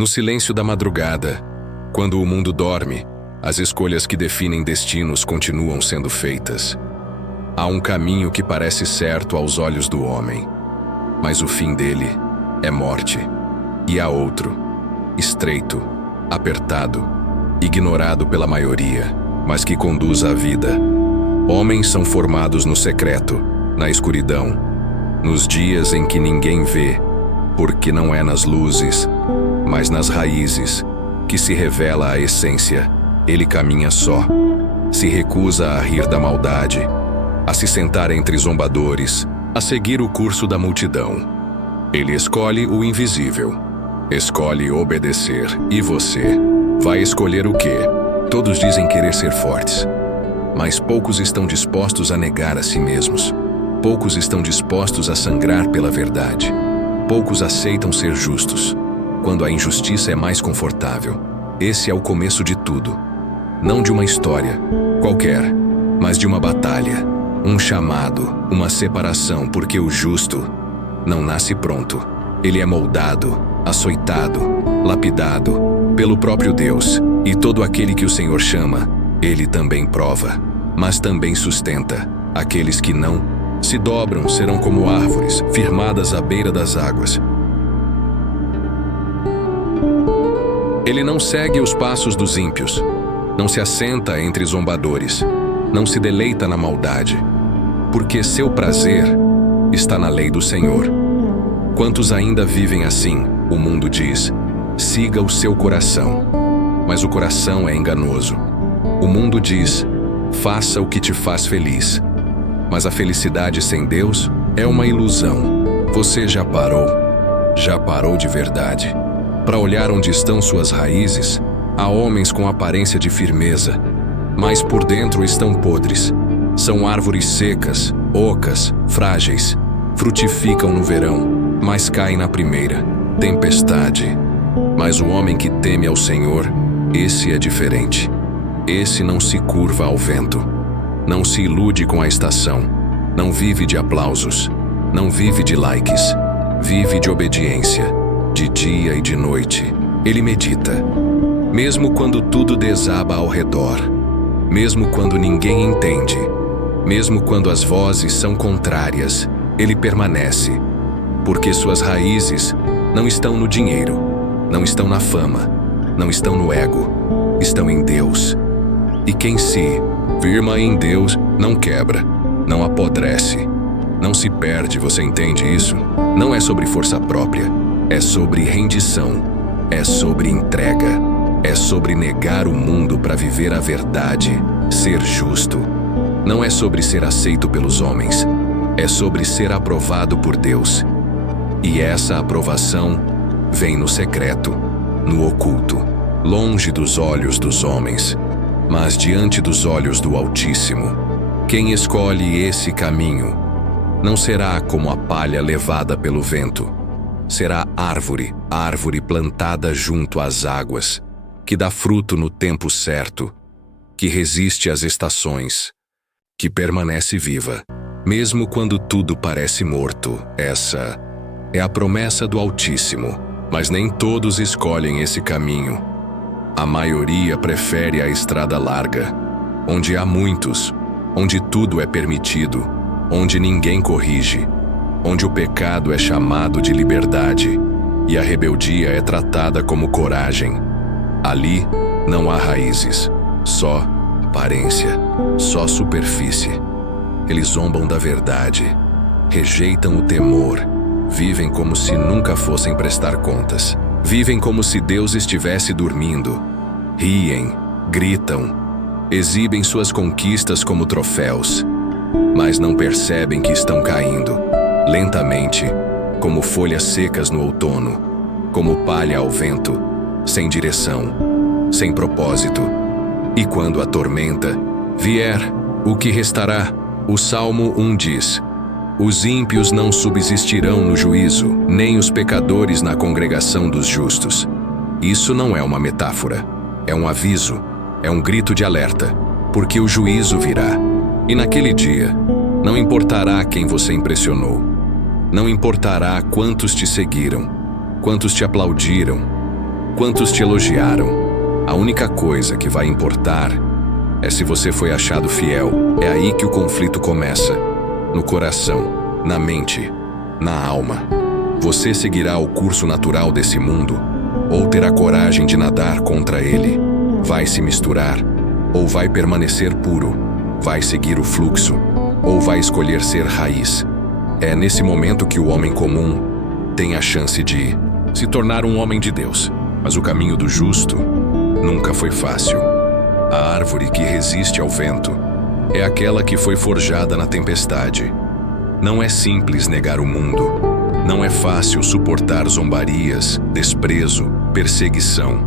No silêncio da madrugada, quando o mundo dorme, as escolhas que definem destinos continuam sendo feitas. Há um caminho que parece certo aos olhos do homem, mas o fim dele é morte. E há outro, estreito, apertado, ignorado pela maioria, mas que conduz à vida. Homens são formados no secreto, na escuridão, nos dias em que ninguém vê, porque não é nas luzes, mas nas raízes, que se revela a essência. Ele caminha só, se recusa a rir da maldade, a se sentar entre zombadores, a seguir o curso da multidão. Ele escolhe o invisível, escolhe obedecer. E você vai escolher o quê? Todos dizem querer ser fortes, mas poucos estão dispostos a negar a si mesmos. Poucos estão dispostos a sangrar pela verdade. Poucos aceitam ser justos, quando a injustiça é mais confortável. Esse é o começo de tudo. Não de uma história qualquer, mas de uma batalha, um chamado, uma separação, porque o justo não nasce pronto. Ele é moldado, açoitado, lapidado pelo próprio Deus, e todo aquele que o Senhor chama, ele também prova, mas também sustenta. Aqueles que não se dobram serão como árvores firmadas à beira das águas. Ele não segue os passos dos ímpios, não se assenta entre zombadores, não se deleita na maldade, porque seu prazer está na lei do Senhor. Quantos ainda vivem assim? O mundo diz: siga o seu coração, mas o coração é enganoso. O mundo diz: faça o que te faz feliz, mas a felicidade sem Deus é uma ilusão. Você já parou de verdade, para olhar onde estão suas raízes? Há homens com aparência de firmeza, mas por dentro estão podres. São árvores secas, ocas, frágeis. Frutificam no verão, mas caem na primeira tempestade. Mas o homem que teme ao Senhor, esse é diferente. Esse não se curva ao vento, não se ilude com a estação, não vive de aplausos, não vive de likes, vive de obediência, de dia e de noite. Ele medita, mesmo quando tudo desaba ao redor, mesmo quando ninguém entende, mesmo quando as vozes são contrárias, ele permanece, porque suas raízes não estão no dinheiro, não estão na fama, não estão no ego, estão em Deus. E quem se firma em Deus não quebra, não apodrece, não se perde. Você entende isso? Não é sobre força própria, é sobre rendição, é sobre entrega, é sobre negar o mundo para viver a verdade, ser justo. Não é sobre ser aceito pelos homens, é sobre ser aprovado por Deus. E essa aprovação vem no secreto, no oculto, longe dos olhos dos homens, mas diante dos olhos do Altíssimo. Quem escolhe esse caminho não será como a palha levada pelo vento. Será árvore plantada junto às águas, que dá fruto no tempo certo, que resiste às estações, que permanece viva, mesmo quando tudo parece morto. Essa é a promessa do Altíssimo, mas nem todos escolhem esse caminho. A maioria prefere a estrada larga, onde há muitos, onde tudo é permitido, onde ninguém corrige, onde o pecado é chamado de liberdade e a rebeldia é tratada como coragem. Ali não há raízes, só aparência, só superfície. Eles zombam da verdade, rejeitam o temor, vivem como se nunca fossem prestar contas. Vivem como se Deus estivesse dormindo. Riem, gritam, exibem suas conquistas como troféus, mas não percebem que estão caindo, lentamente, como folhas secas no outono, como palha ao vento, sem direção, sem propósito. E quando a tormenta vier, o que restará? O Salmo 1 diz: os ímpios não subsistirão no juízo, nem os pecadores na congregação dos justos. Isso não é uma metáfora, é um aviso, é um grito de alerta, porque o juízo virá. E naquele dia, não importará quem você impressionou, não importará quantos te seguiram, quantos te aplaudiram, Quantos te elogiaram? A única coisa que vai importar é se você foi achado fiel. É aí que o conflito começa. No coração, na mente, na alma. Você seguirá o curso natural desse mundo ou terá coragem de nadar contra ele? Vai se misturar ou vai permanecer puro? Vai seguir o fluxo ou vai escolher ser raiz? É nesse momento que o homem comum tem a chance de se tornar um homem de Deus. Mas o caminho do justo nunca foi fácil. A árvore que resiste ao vento é aquela que foi forjada na tempestade. Não é simples negar o mundo. Não é fácil suportar zombarias, desprezo, perseguição.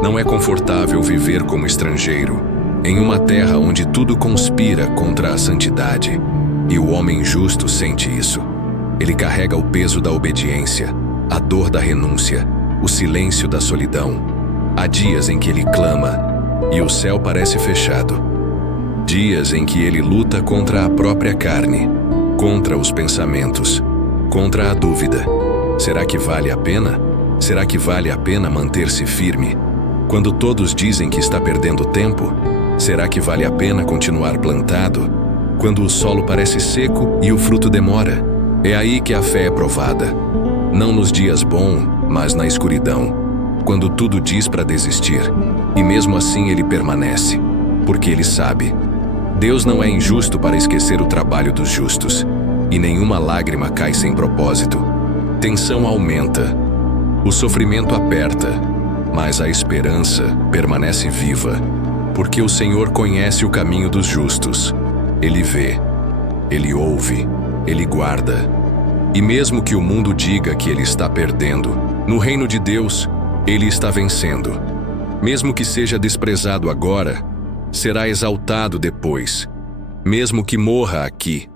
Não é confortável viver como estrangeiro, em uma terra onde tudo conspira contra a santidade. E o homem justo sente isso. Ele carrega o peso da obediência, a dor da renúncia, o silêncio da solidão. Há dias em que ele clama e o céu parece fechado. Dias em que ele luta contra a própria carne, contra os pensamentos, contra a dúvida. Será que vale a pena? Será que vale a pena manter-se firme quando todos dizem que está perdendo tempo? Será que vale a pena continuar plantado quando o solo parece seco e o fruto demora? É aí que a fé é provada. Não nos dias bons, mas na escuridão, quando tudo diz para desistir. E mesmo assim ele permanece, porque ele sabe. Deus não é injusto para esquecer o trabalho dos justos, e nenhuma lágrima cai sem propósito. Tensão aumenta, o sofrimento aperta, mas a esperança permanece viva, porque o Senhor conhece o caminho dos justos. Ele vê, ele ouve, ele guarda. E mesmo que o mundo diga que ele está perdendo, no reino de Deus, ele está vencendo. Mesmo que seja desprezado agora, será exaltado depois. Mesmo que morra aqui,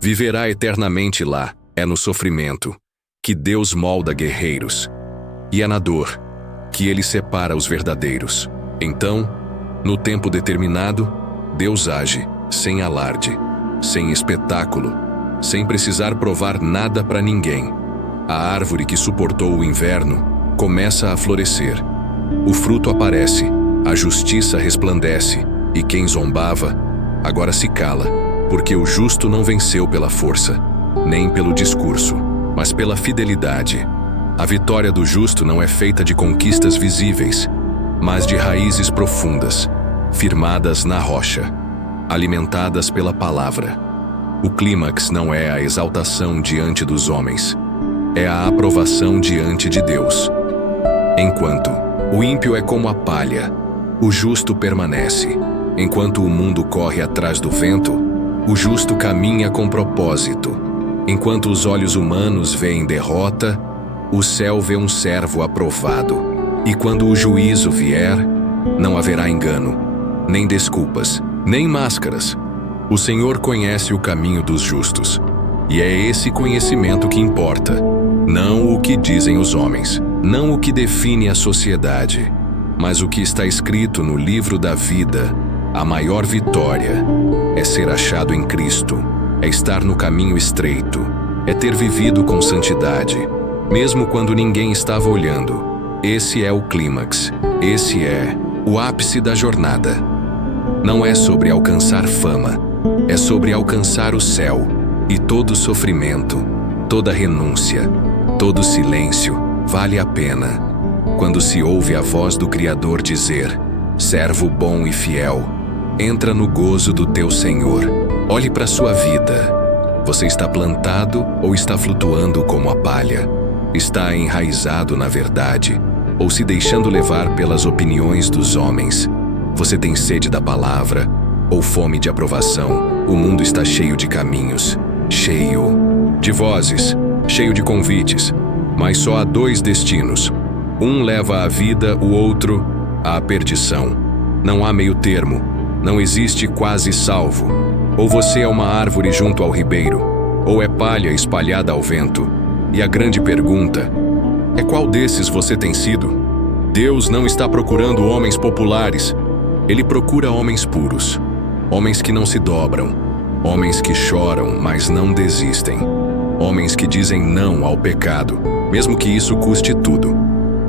viverá eternamente lá. É no sofrimento que Deus molda guerreiros. E é na dor que ele separa os verdadeiros. Então, no tempo determinado, Deus age, sem alarde, sem espetáculo, sem precisar provar nada para ninguém. A árvore que suportou o inverno começa a florescer. O fruto aparece, a justiça resplandece, e quem zombava, agora se cala, porque o justo não venceu pela força, nem pelo discurso, mas pela fidelidade. A vitória do justo não é feita de conquistas visíveis, mas de raízes profundas, firmadas na rocha, alimentadas pela palavra. O clímax não é a exaltação diante dos homens, é a aprovação diante de Deus. Enquanto o ímpio é como a palha, o justo permanece. Enquanto o mundo corre atrás do vento, o justo caminha com propósito. Enquanto os olhos humanos veem derrota, o céu vê um servo aprovado. E quando o juízo vier, não haverá engano, nem desculpas, nem máscaras. O Senhor conhece o caminho dos justos, e é esse conhecimento que importa, não o que dizem os homens, não o que define a sociedade, mas o que está escrito no livro da vida. A maior vitória é ser achado em Cristo, é estar no caminho estreito, é ter vivido com santidade, mesmo quando ninguém estava olhando. Esse é o clímax, esse é o ápice da jornada. Não é sobre alcançar fama, é sobre alcançar o céu, e todo sofrimento, toda renúncia, todo silêncio vale a pena quando se ouve a voz do Criador dizer: servo bom e fiel, entra no gozo do teu Senhor. Olhe para sua vida. Você está plantado ou está flutuando como a palha? Está enraizado na verdade ou se deixando levar pelas opiniões dos homens? Você tem sede da palavra ou fome de aprovação? O mundo está cheio de caminhos, cheio de vozes, cheio de convites, mas só há dois destinos. Um leva à vida, o outro à perdição. Não há meio termo, não existe quase salvo. Ou você é uma árvore junto ao ribeiro, ou é palha espalhada ao vento. E a grande pergunta é: qual desses você tem sido? Deus não está procurando homens populares, Ele procura homens puros, homens que não se dobram, homens que choram, mas não desistem, homens que dizem não ao pecado, mesmo que isso custe tudo.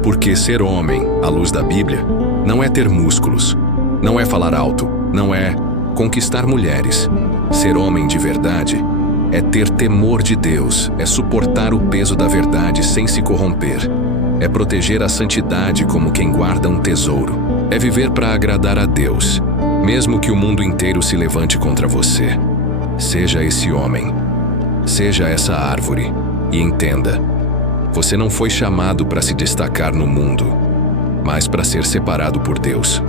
Porque ser homem, à luz da Bíblia, não é ter músculos, não é falar alto, não é conquistar mulheres. Ser homem de verdade é ter temor de Deus, é suportar o peso da verdade sem se corromper, é proteger a santidade como quem guarda um tesouro, é viver para agradar a Deus, mesmo que o mundo inteiro se levante contra você. Seja esse homem, seja essa árvore, e entenda: você não foi chamado para se destacar no mundo, mas para ser separado por Deus.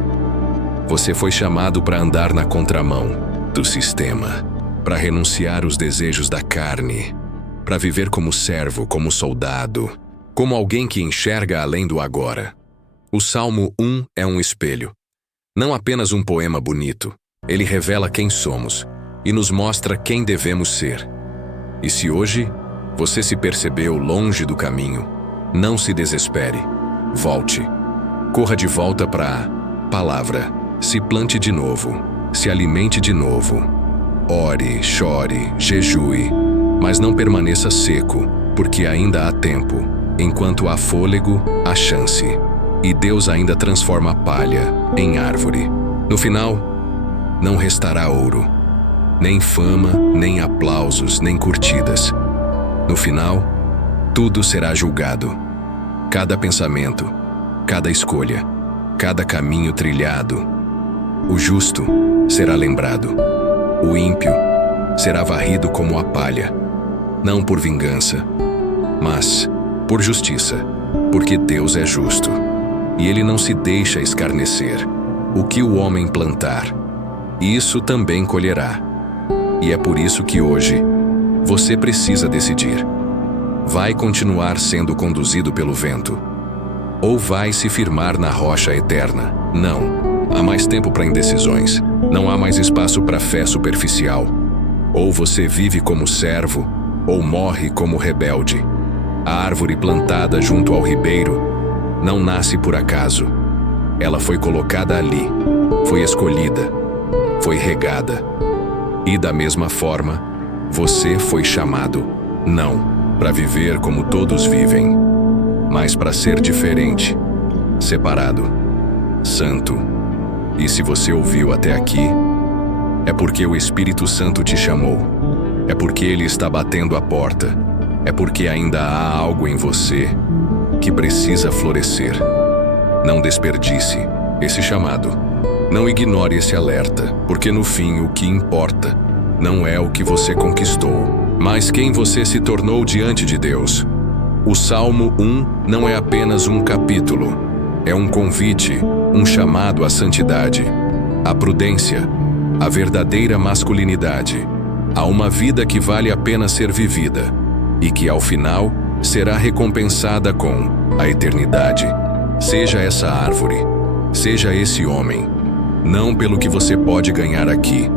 Você foi chamado para andar na contramão do sistema, para renunciar os desejos da carne, para viver como servo, como soldado, como alguém que enxerga além do agora. O Salmo 1 é um espelho, não apenas um poema bonito. Ele revela quem somos e nos mostra quem devemos ser. E se hoje você se percebeu longe do caminho, não se desespere. Volte. Corra de volta para a palavra. Se plante de novo. Se alimente de novo. Ore, chore, jejue, mas não permaneça seco, porque ainda há tempo. Enquanto há fôlego, há chance. E Deus ainda transforma a palha em árvore. No final, não restará ouro, nem fama, nem aplausos, nem curtidas. No final, tudo será julgado. Cada pensamento, cada escolha, cada caminho trilhado. O justo será lembrado. O ímpio será varrido como a palha, não por vingança, mas por justiça, porque Deus é justo, e Ele não se deixa escarnecer. O que o homem plantar, isso também colherá. E é por isso que hoje você precisa decidir: vai continuar sendo conduzido pelo vento, ou vai se firmar na rocha eterna? Não. Há mais tempo para indecisões. Não há mais espaço para fé superficial. Ou você vive como servo, ou morre como rebelde. A árvore plantada junto ao ribeiro não nasce por acaso. Ela foi colocada ali, foi escolhida, foi regada. E da mesma forma, você foi chamado, não para viver como todos vivem, mas para ser diferente, separado, santo. E se você ouviu até aqui, é porque o Espírito Santo te chamou. É porque Ele está batendo a porta. É porque ainda há algo em você que precisa florescer. Não desperdice esse chamado. Não ignore esse alerta, porque no fim o que importa não é o que você conquistou, mas quem você se tornou diante de Deus. O Salmo 1 não é apenas um capítulo. É um convite, um chamado à santidade, à prudência, à verdadeira masculinidade, a uma vida que vale a pena ser vivida e que, ao final, será recompensada com a eternidade. Seja essa árvore, seja esse homem, não pelo que você pode ganhar aqui,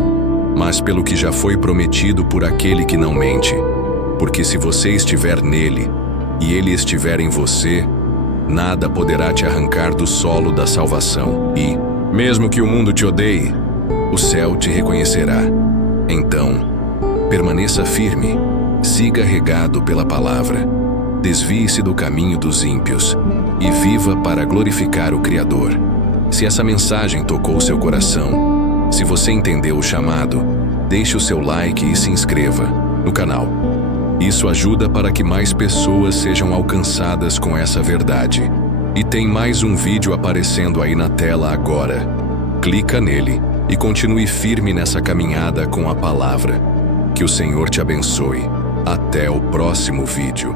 mas pelo que já foi prometido por aquele que não mente. Porque se você estiver nele e ele estiver em você, nada poderá te arrancar do solo da salvação. E, mesmo que o mundo te odeie, o céu te reconhecerá. Então, permaneça firme, siga regado pela palavra, desvie-se do caminho dos ímpios e viva para glorificar o Criador. Se essa mensagem tocou seu coração, se você entendeu o chamado, deixe o seu like e se inscreva no canal. Isso ajuda para que mais pessoas sejam alcançadas com essa verdade. E tem mais um vídeo aparecendo aí na tela agora. Clica nele e continue firme nessa caminhada com a palavra. Que o Senhor te abençoe. Até o próximo vídeo.